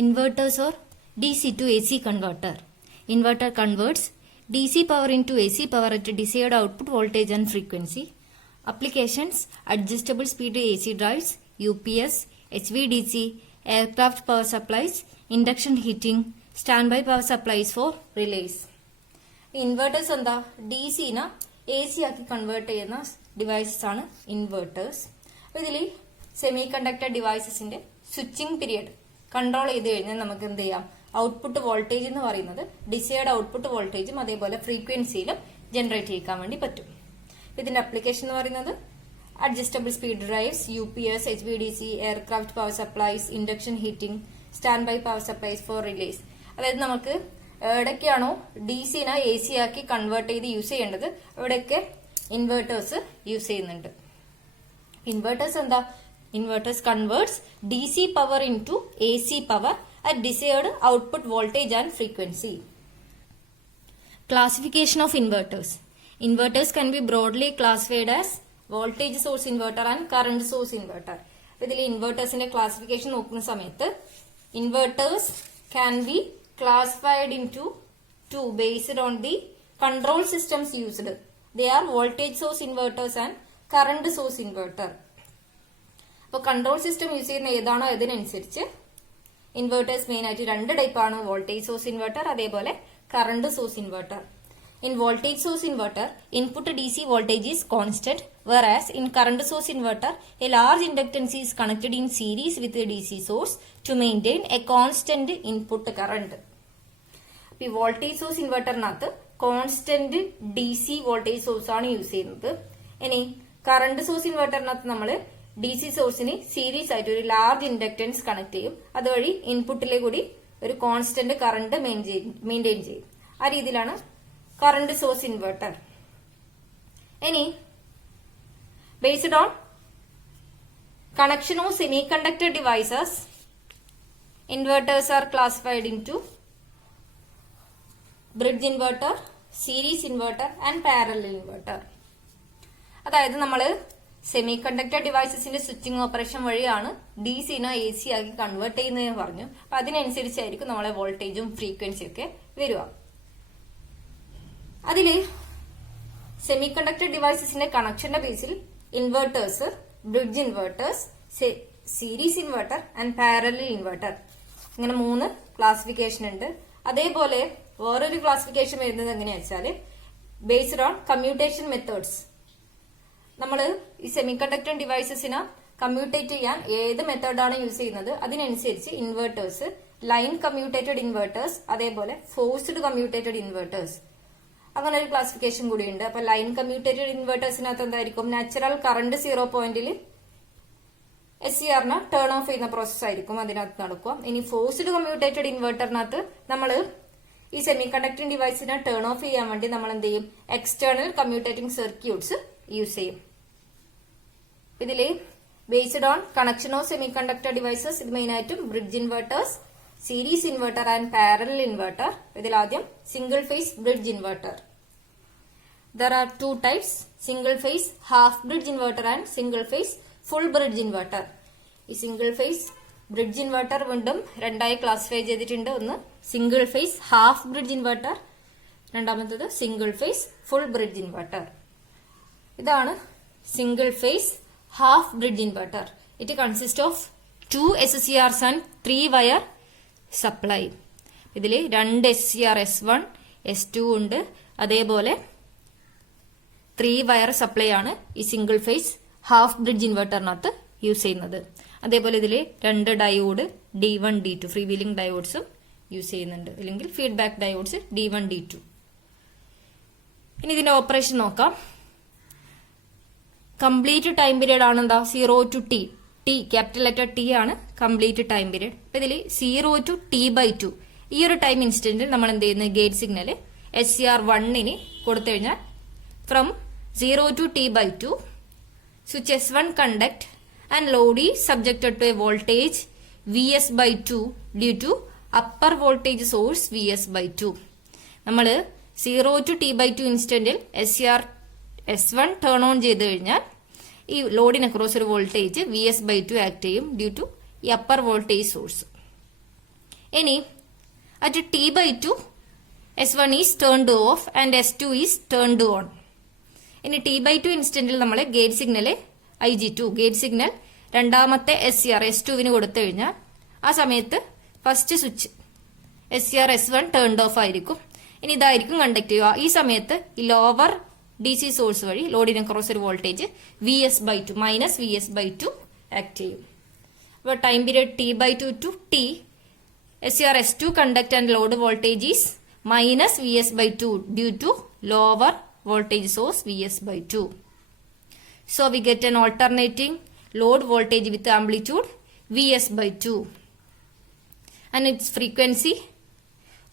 Inverters or DC to AC converter. Inverter converts DC power into AC power at desired output voltage and frequency. Applications: adjustable speed AC drives, UPS, HVDC, aircraft power supplies, induction heating, standby power supplies for relays. Inverters എന്താ DC ന AC ആക്കി convert ചെയ്യുന്ന devices ആണ് inverters. ഇതിൽ semi conductor ഡിവൈസസിന്റെ switching period control ചെയ്ത് കഴിഞ്ഞാൽ നമുക്ക് എന്ത് ചെയ്യാം, ഔട്ട്പുട്ട് വോൾട്ടേജ് എന്ന് പറയുന്നത് ഡിസൈഡ് ഔട്ട്പുട്ട് വോൾട്ടേജും അതേപോലെ ഫ്രീക്വൻസിയിലും ജനറേറ്റ് ചെയ്യാൻ വേണ്ടി പറ്റും. ഇതിന്റെ അപ്ലിക്കേഷൻ എന്ന് പറയുന്നത് adjustable speed drives, UPS, HVDC, aircraft power supplies, induction heating, standby power supplies for relays. അതായത് നമുക്ക് എവിടേക്കാണോ DC നെ AC ആക്കി കൺവേർട്ട് ചെയ്ത് യൂസ് ചെയ്യേണ്ടത് അവിടെയൊക്കെ ഇൻവെർട്ടേഴ്സ് യൂസ് ചെയ്യുന്നുണ്ട്. ഇൻവെർട്ടേഴ്സ് എന്താ? Inverters converts DC power into AC power at desired output voltage and frequency. Classification of inverters. Inverters can be broadly classified as voltage source inverter and current source inverter. ഇതിൽ ഇൻവെർട്ടേഴ്സിന്റെ classification നോക്കുന്ന സമയത്ത് inverters can be classified into two based on the control systems used. They are voltage source inverters and current source inverter. അപ്പോൾ control system use ചെയ്യുന്ന ഏതാണോ അതിനനുസരിച്ച് inverters main ആയിട്ട് രണ്ട് type ആണ്, വോൾട്ടേജ് സോഴ്സ് ഇൻവെർട്ടർ അതേപോലെ current source inverter. In voltage source inverter input DC voltage is constant, whereas in current source inverter a large inductance is connected in series with the DC source to maintain a constant input current. ഈ voltage source ഇൻവെർട്ടറിനകത്ത് constant DC voltage source ആണ് use ചെയ്യുന്നത്. ഇനി current source ഇൻവെർട്ടറിനകത്ത് നമ്മൾ DC സോഴ്സിന് series ആയിട്ട് ഒരു large inductance connect ചെയ്യും. അതുവഴി ഇൻപുട്ടിലെ കൂടി ഒരു കോൺസ്റ്റന്റ് കറണ്ട് മെയിൻറ്റെയിൻ ചെയ്യും. ആ രീതിയിലാണ് കറണ്ട് സോഴ്സ് ഇൻവെർട്ടർ. ഇനി based on connection of semiconductor devices inverters are classified into bridge inverter, series inverter and parallel inverter. അതായത് നമ്മള് സെമി കണ്ടക്ടർ ഡിവൈസസിന്റെ സ്വിച്ചിങ് ഓപ്പറേഷൻ വഴിയാണ് DC നെ AC ആക്കി കൺവേർട്ട് ചെയ്യുന്നതെന്ന് പറഞ്ഞു. അപ്പൊ അതിനനുസരിച്ചായിരിക്കും നമ്മളെ വോൾട്ടേജും ഫ്രീക്വൻസിയും ഒക്കെ വരിക. അതില് സെമി കണ്ടക്ടർ ഡിവൈസസിന്റെ കണക്ഷന്റെ ബേസിൽ inverters, bridge inverters, series inverter and parallel inverter, ഇങ്ങനെ 3 ക്ലാസിഫിക്കേഷൻ ഉണ്ട്. അതേപോലെ വേറൊരു ക്ലാസിഫിക്കേഷൻ വരുന്നത് എങ്ങനെയാ വെച്ചാല് ബേസ്ഡ് ഓൺ കമ്മ്യൂട്ടേഷൻ മെത്തേഡ്സ്. നമ്മൾ ഈ സെമി കണ്ടക്ടർ ഡിവൈസസിനെ കമ്മ്യൂട്ടേറ്റ് ചെയ്യാൻ ഏത് മെത്തേഡാണ് യൂസ് ചെയ്യുന്നത് അതിനനുസരിച്ച് ഇൻവെർട്ടേഴ്സ്, ലൈൻ കമ്മ്യൂട്ടേറ്റഡ് ഇൻവെർട്ടേഴ്സ് അതേപോലെ ഫോഴ്സ്ഡ് കമ്മ്യൂട്ടേറ്റഡ് ഇൻവെർട്ടേഴ്സ്, അങ്ങനെ ഒരു ക്ലാസിഫിക്കേഷൻ കൂടിയുണ്ട്. അപ്പൊ ലൈൻ കമ്മ്യൂട്ടേറ്റഡ് ഇൻവെർട്ടേഴ്സിനകത്ത് എന്തായിരിക്കും, നാച്ചുറൽ കറണ്ട് 0 പോയിന്റിൽ SCRനെ ടേൺ ഓഫ് ചെയ്യുന്ന പ്രോസസ് ആയിരിക്കും അതിനകത്ത് നടക്കുക. ഇനി ഫോഴ്സ്ഡ് കമ്മ്യൂട്ടേറ്റഡ് ഇൻവെർട്ടറിനകത്ത് നമ്മൾ ഈ സെമി കണ്ടക്ടറിംഗ് ഡിവൈസിനെ ടേൺ ഓഫ് ചെയ്യാൻ വേണ്ടി നമ്മൾ എന്ത് ചെയ്യും, എക്സ്റ്റേണൽ കമ്മ്യൂട്ടേറ്റിംഗ് സർക്യൂട്ട്സ് യൂസ് ചെയ്യും. ഇതില് based on connection of semiconductor devices ഇത് മെയിൻ ആയിട്ടും bridge inverters, series inverter and parallel inverter. ഇതിൽ ആദ്യം single phase bridge inverter. There are two types, single phase half bridge inverter and single phase full bridge inverter. ഈ single phase bridge inverter വീണ്ടും രണ്ടായി classify ചെയ്തിട്ടുണ്ട്. ഒന്ന് single phase half bridge inverter, രണ്ടാമത്തേത് single phase full bridge inverter. ഇതാണ് single phase half bridge inverter. It consist of 2 SCRs and 3 wire supply. ഇതിൽ 2 SCR S1 S2 ഉണ്ട്. അതേപോലെ 3 വയർ സപ്ലൈ ആണ് ഈ സിംഗിൾ ഫേസ് ഹാഫ് ബ്രിഡ്ജ് ഇൻവെർട്ടറിനകത്ത് use ചെയ്യുന്നത്. അതേപോലെ ഇതിൽ 2 diode D1 D2 free wheeling ഡയോഡ്സും യൂസ് ചെയ്യുന്നുണ്ട്, അല്ലെങ്കിൽ ഫീഡ്ബാക്ക് ഡയോഡ്സ് D1 D2. ഇനി ഇതിന്റെ ഓപ്പറേഷൻ നോക്കാം. കംപ്ലീറ്റ് ടൈം പീരീഡ് ആണ് എന്താ, 0 to T. Capital letter T ആണ് കംപ്ലീറ്റ് ടൈം പീരീഡ്. അപ്പൊ ഇതിൽ 0 to T/2 ഈ ഒരു ടൈം ഇൻസ്റ്റന്റിൽ നമ്മൾ എന്ത് ചെയ്യുന്നത്, ഗേറ്റ് സിഗ്നൽ SCR1 കൊടുത്തു കഴിഞ്ഞാൽ from 0 to T/2 switch S1 conduct and load is subjected to a voltage Vs/2 due to upper voltage source Vs/2. നമ്മൾ 0 to T/2 ഇൻസ്റ്റന്റിൽ SCR S1 turn on ചെയ്ത് കഴിഞ്ഞാൽ ഈ ലോഡിന് അക്രോസ് ഒരു വോൾട്ടേജ് Vs/2 ആക്ട് ചെയ്യും due to ഈ upper voltage source. ഇനി at T/2 S1 is turned off and S2 is turned on. ഇനി T/2 ഇൻസ്റ്റന്റിൽ നമ്മൾ gate signal IG2 gate signal രണ്ടാമത്തെ SCR S2വിന് കൊടുത്തു കഴിഞ്ഞാൽ ആ സമയത്ത് first switch SCR S1 turned of ആയിരിക്കും. ഇനി ഇതായിരിക്കും കണ്ടക്ട് ചെയ്യുക. ഈ സമയത്ത് ഈ ലോവർ DC സോഴ്സ് വഴി ലോഡിന് ക്രോസ് ഒരു വോൾട്ടേജ് VS/2 -VS/2 ആക്ട് ചെയ്യും. അപ്പോൾ time period T/2 to T SCR S2 conduct and load voltage is minus VS/2 due to lower voltage source VS/2. So we get an alternating load voltage with amplitude VS/2 and its frequency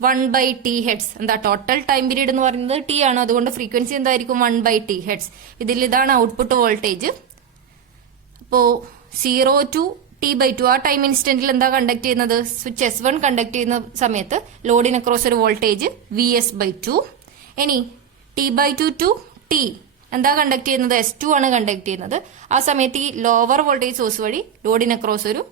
1/T hertz. എന്താ total time period എന്ന് പറയുന്നത് T ആണ്, അതുകൊണ്ട് frequency എന്തായിരിക്കും 1/T hertz. ഇതിൽ ഇതാണ് output voltage. അപ്പോൾ 0 to T/2 ആ ടൈം ഇൻസ്റ്റന്റിൽ എന്താ കണ്ടക്ട് ചെയ്യുന്നത്? സ്വിച്ച് S1 കണ്ടക്ട് ചെയ്യുന്ന സമയത്ത് ലോഡിന് അക്രോസ് ഒരു വോൾട്ടേജ് VS/2. ഇനി T/2 to T എന്താ കണ്ടക്ട് ചെയ്യുന്നത്? S2 ആണ് കണ്ടക്ട് ചെയ്യുന്നത്. ആ സമയത്ത് ഈ ലോവർ വോൾട്ടേജ് സോഴ്സ് വഴി ലോഡിന് അക്രോസ് ഒരു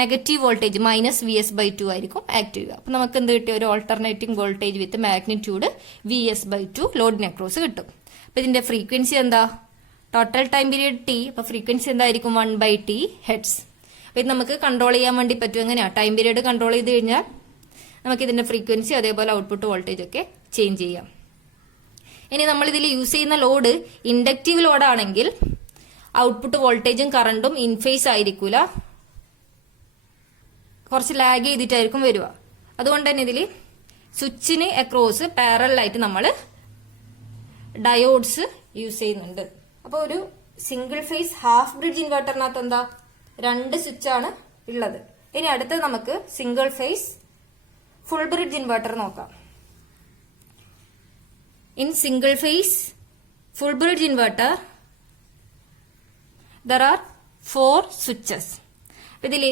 നെഗറ്റീവ് വോൾട്ടേജ് -VS/2 ആയിരിക്കും ആക്ട് ചെയ്യുക. അപ്പൊ നമുക്ക് എന്ത് കിട്ടിയ ഒരു ഓൾട്ടർനേറ്റിംഗ് വോൾട്ടേജ് വിത്ത് മാഗ്നിറ്റ്യൂഡ് VS/2 ലോഡിന് അക്രോസ് കിട്ടും. അപ്പൊ ഇതിന്റെ ഫ്രീക്വൻസി എന്താ? Total time period T. അപ്പൊ ഫ്രീക്വൻസി എന്തായിരിക്കും? 1/T hertz. ഇത് നമുക്ക് കൺട്രോൾ ചെയ്യാൻ വേണ്ടി പറ്റും. എങ്ങനെയാ? ടൈം പീരീഡ് കൺട്രോൾ ചെയ്ത് കഴിഞ്ഞാൽ നമുക്ക് ഇതിന്റെ ഫ്രീക്വൻസി അതേപോലെ ഔട്ട്പുട്ട് വോൾട്ടേജ് ഒക്കെ ചേഞ്ച് ചെയ്യാം. ഇനി നമ്മൾ ഇതിൽ യൂസ് ചെയ്യുന്ന ലോഡ് ഇൻഡക്റ്റീവ് ലോഡാണെങ്കിൽ ഔട്ട്പുട്ട് വോൾട്ടേജും കറണ്ടും ഇൻഫേസ് ആയിരിക്കൂല, കുറച്ച് ലാഗ് ചെയ്തിട്ടായിരിക്കും വരിക. അതുകൊണ്ട് തന്നെ ഇതിൽ സ്വിച്ചിന് അക്രോസ് പാരലായിട്ട് നമ്മൾ ഡയോഡ്സ് യൂസ് ചെയ്യുന്നുണ്ട്. അപ്പോൾ ഒരു സിംഗിൾ ഫേസ് ഹാഫ് ബ്രിഡ്ജ് ഇൻവെർട്ടറിനകത്ത് എന്താ? 2 സ്വിച്ചാണ് ഉള്ളത്. ഇനി അടുത്ത് നമുക്ക് single phase full bridge inverter നോക്കാം. In single phase full bridge inverter there are 4 switches. ഇതില്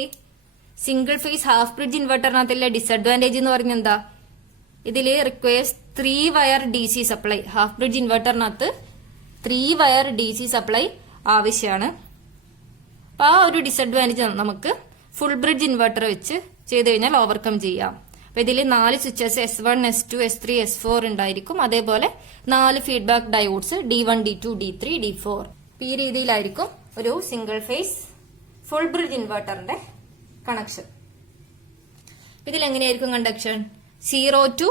സിംഗിൾ ഫേസ് ഹാഫ് ബ്രിഡ്ജ് ഇൻവെർട്ടറിനകത്തുള്ള ഡിസഡ്വാൻറ്റേജ് എന്ന് പറഞ്ഞാൽ എന്താ? ഇതില് requires 3 wire DC supply. Half bridge ഇൻവെർട്ടറിനകത്ത് 3 വയർ DC സപ്ലൈ ആവശ്യമാണ്. അപ്പൊ ആ ഒരു ഡിസഡ്വാൻറ്റേജ് നമുക്ക് ഫുൾ ബ്രിഡ്ജ് ഇൻവെർട്ടർ വെച്ച് ചെയ്ത് കഴിഞ്ഞാൽ ഓവർകം ചെയ്യാം. അപ്പൊ ഇതിൽ 4 switches S1, S2, S3, S4 ഉണ്ടായിരിക്കും. അതേപോലെ 4 feedback diodes D1, D2, D3, D4. ഈ രീതിയിലായിരിക്കും ഒരു സിംഗിൾ ഫേസ് ഫുൾ ബ്രിഡ്ജ് ഇൻവെർട്ടറിന്റെ കണക്ഷൻ. ഇതിൽ എങ്ങനെയായിരിക്കും conduction? 0 to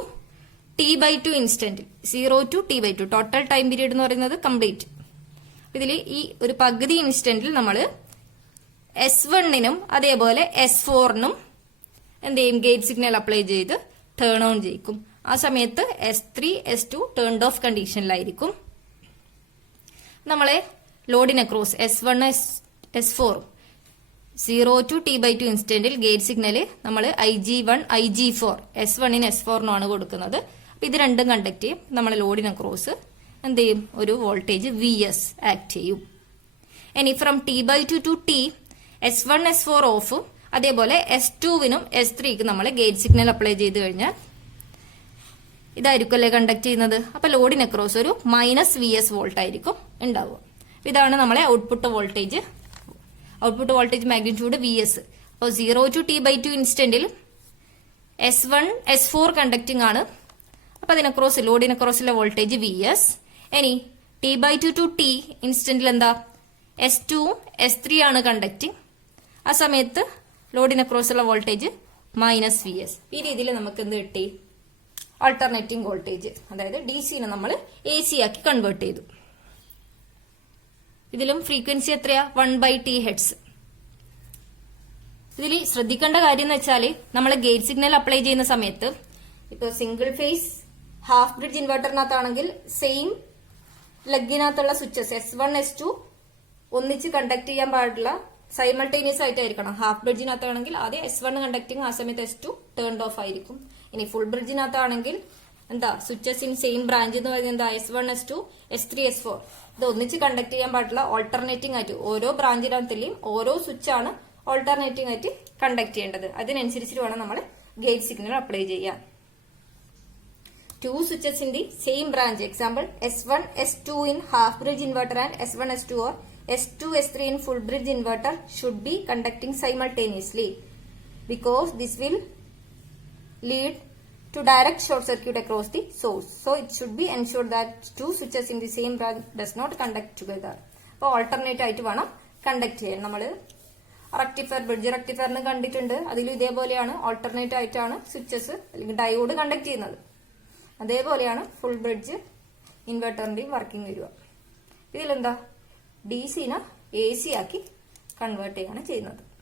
T/2 instant. 0 to T/2 total time period എന്ന് പറയുന്നത് കംപ്ലീറ്റ്. ഇതിൽ ഈ ഒരു പകുതി ഇൻസ്റ്റന്റിൽ നമ്മൾ S1നും അതേപോലെ S4നും എന്ത് ചെയ്യും? ഗേറ്റ് സിഗ്നൽ അപ്ലൈ ചെയ്ത് ടേൺ ഓൺ ചെയ്യിക്കും. ആ സമയത്ത് S3, S2 ടേൺഡ് ഓഫ് കണ്ടീഷനിലായിരിക്കും. നമ്മളെ ലോഡിന് across S1, S4 0 to T/2 ഇൻസ്റ്റന്റിൽ ഗേറ്റ് സിഗ്നൽ നമ്മൾ IG1, IG4 S1നും S4നും ആണ് കൊടുക്കുന്നത്. അപ്പൊ ഇത് രണ്ടും കണ്ടക്ട് ചെയ്യും. നമ്മൾ ലോഡിന് അക്രോസ് എന്ത് ചെയ്യും? ഒരു വോൾട്ടേജ് VS ആക്ട് ചെയ്യും. ഇനി from T/2 to T S1, S4 ഓഫും അതേപോലെ S2നും S3ക്കും നമ്മൾ ഗേറ്റ് സിഗ്നൽ അപ്ലൈ ചെയ്ത് കഴിഞ്ഞാൽ ഇതായിരിക്കും അല്ലേ കണ്ടക്ട് ചെയ്യുന്നത്. അപ്പൊ ലോഡിന് അക്രോസ് ഒരു -VS വോൾട്ട് ആയിരിക്കും ഉണ്ടാവുക. ഇതാണ് നമ്മളെ output voltage. Output voltage magnitude VS. അപ്പോൾ 0 to T/2 ഇൻസ്റ്റന്റിൽ S1, S4 conducting ആണ്. അപ്പൊ അതിനക്രോസ് ലോഡിനക്രോസിലെ വോൾട്ടേജ് VS. ഇനി T/2 to T ഇൻസ്റ്റന്റിൽ എന്താ? S2, S3 ആണ് കണ്ടക്ടിങ്. ആ സമയത്ത് ലോഡിനക്രോസുള്ള വോൾട്ടേജ് -VS. ഈ രീതിയിൽ നമുക്ക് എന്ത് കിട്ടി? Alternating voltage. അതായത് DCനെ നമ്മൾ AC ആക്കി കൺവേർട്ട് ചെയ്തു. ഇതിലും ഫ്രീക്വൻസി എത്രയാ? 1/T hertz. ഇതിൽ ശ്രദ്ധിക്കേണ്ട കാര്യം എന്ന് വെച്ചാൽ നമ്മൾ ഗേറ്റ് സിഗ്നൽ അപ്ലൈ ചെയ്യുന്ന സമയത്ത് ഇപ്പൊ സിംഗിൾ ഫേസ് ഹാഫ് ബ്രിഡ്ജ് ഇൻവെർട്ടറിനകത്താണെങ്കിൽ സെയിം ലെഗിനകത്തുള്ള സ്വിച്ചസ് S1, S2 ഒന്നിച്ച് കണ്ടക്ട് ചെയ്യാൻ പാടില്ല, സൈമൾട്ടേനിയസ് ആയിട്ടായിരിക്കണം. ഹാഫ് ബ്രിഡ്ജിനകത്താണെങ്കിൽ ആദ്യം S1 കണ്ടക്ടിങ്, ആ സമയത്ത് S2 ടേൺഡ് ഓഫ് ആയിരിക്കും. ഇനി ഫുൾ ബ്രിഡ്ജിനകത്താണെങ്കിൽ എന്താ? സ്വിച്ചസ് ഇൻ സെയിം ബ്രാഞ്ച് എന്ന് പറയുന്നത് എന്താ? S1, S2, S3, S4 ഇത് ഒന്നിച്ച് കണ്ടക്ട് ചെയ്യാൻ പാടില്ല. ഓൾട്ടർനേറ്റിംഗ് ആയിട്ട് ഓരോ ബ്രാഞ്ചിനകത്തിലെയും ഓരോ സ്വിച്ചാണ് ഓൾട്ടർനേറ്റിംഗ് ആയിട്ട് കണ്ടക്ട് ചെയ്യേണ്ടത്. അതിനനുസരിച്ച് വേണം നമ്മൾ ഗേറ്റ് സിഗ്നൽ അപ്ലൈ ചെയ്യാൻ. 2 switches in the same branch, example S1, S2 in half bridge inverter and S1, S2 or S2, S3 in full bridge inverter should be conducting simultaneously because this will lead to direct short circuit across the source. So it should be ensured that two switches in the same branch does not conduct together. അപ്പോൾ alternate ആയിട്ട് വേണം conduct ചെയ്യാൻ. നമ്മൾ rectifier, bridge റക്ടിഫയറിന് കണ്ടിട്ടുണ്ട്. അതിലും ഇതേപോലെയാണ് alternate ആയിട്ടാണ് switches അല്ലെങ്കിൽ ഡയോഡ് കണ്ടക്ട് ചെയ്യുന്നത്. അതേപോലെയാണ് ഫുൾ ബ്രിഡ്ജ് ഇൻവെർട്ടറിന്റെയും വർക്കിംഗ് വരിക. ഇതിലെന്താ, DC നെ AC ആക്കി കൺവേർട്ട് ചെയ്യാണ് ചെയ്യുന്നത്.